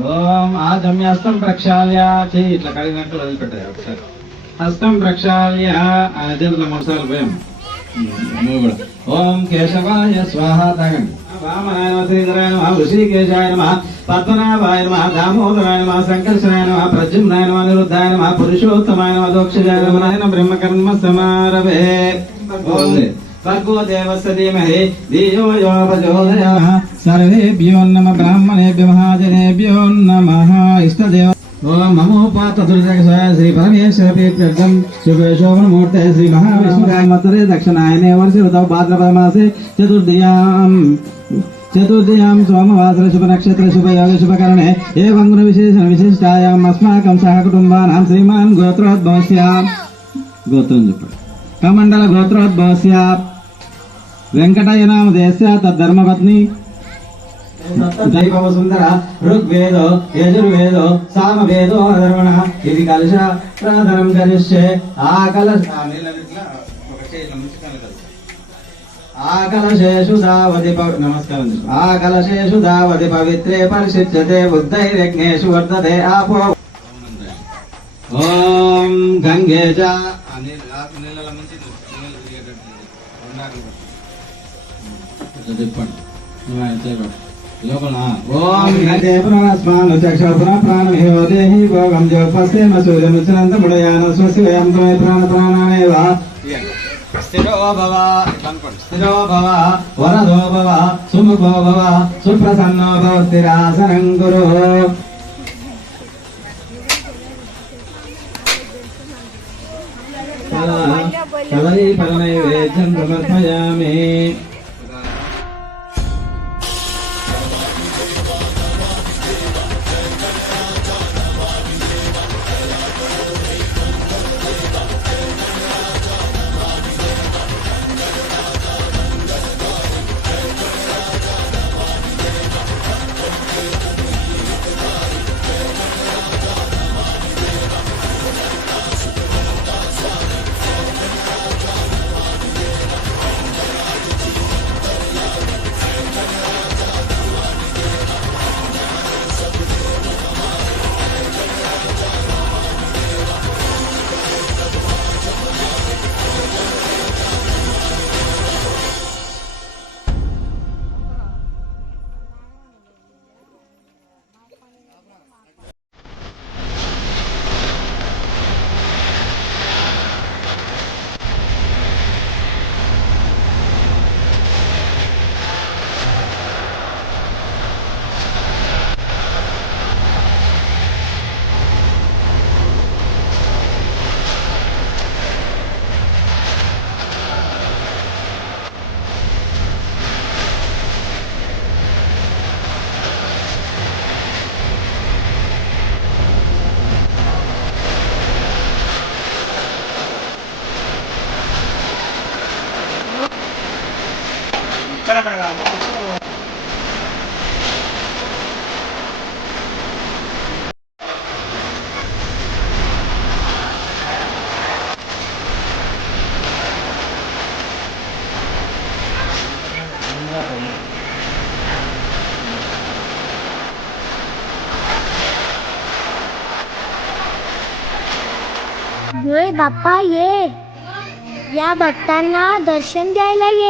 ओम आज हमें हस्तं प्रक्षाल्य इట్లా కడిగినట్టు వదిలిపెట్టారు ఒకసారి हस्तं प्रक्षाल्य చేతుల మూడుసార్లు భయం ఓం కేశవాయ స్వాహ తాగండి వామనాయ నమః శ్రీధరాయ నమః ఋషికేశాయ నమః పద్మనాభాయ నమః దామోదరాయ నమః సంకర్షణాయ నమః ప్రద్యుమ్నాయ నమః నిరుద్ధాయ నమః పురుషోత్తమాయ నమః దోక్షజాయ నమః బ్రహ్మకర్మ సమారభే भर्गो देवस्य धीमहि धियो यो प्रचोदयात् सर्वेभ्यो नमः ब्राह्मणेभ्यो महाजनेभ्यो नमः इष्टदेव ओम नमो पातुर्जगसाय श्री परमेश्वर प्रीत्यर्थं शुभे शोभनमूर्ते श्री महाविष्णुराय मतरे दक्षिणायने वर्षे ऋतौ भाद्रपद मासे चतुर्थ्यां सोमवासर शुभ नक्षत्र शुभ योग शुभ करणे एवं गुण विशेषण विशिष्टायाम् अस्माकं सह कुटुम्बानां श्रीमान् गोत्रोद्भवस्य गोत्रं कमंडल गोत्रोद्भवस्य वेंकटयनामधेयस्य तद्धर्मपत्नी दैव सुंदर ऋग्वेदो यजुर्वेदो सामवेदो अधर्वण ఇది కలశ ప్రార్థనం కరిష్యే ఆకలశేషు దావతి నమస్కారం ఆకలశేషు దావతి పవిత్రే పరిశుచ్యతే బుద్ధైర్యజ్ఞేషు వర్ధతే ఆపో ఓం గంగే చ ఓం గంగే పునఃస్మాను చక్షు పునః ప్రాణమేవ దేహి భోగం జోపస్తేమ సూర్యముచ్చనంత ముడయాన స్వస్యం త్వయ ప్రాణానేవ స్థిరో భవ స్థిరో భవ వరదో భవ సుముఖో భవ సుప్రసన్నో భవ స్థిరాసనం గురు కదలీ ఫలనైవేద్యం సమర్పయామి बाप्पा ये या भक्तांना दर्शन द्यायला ये.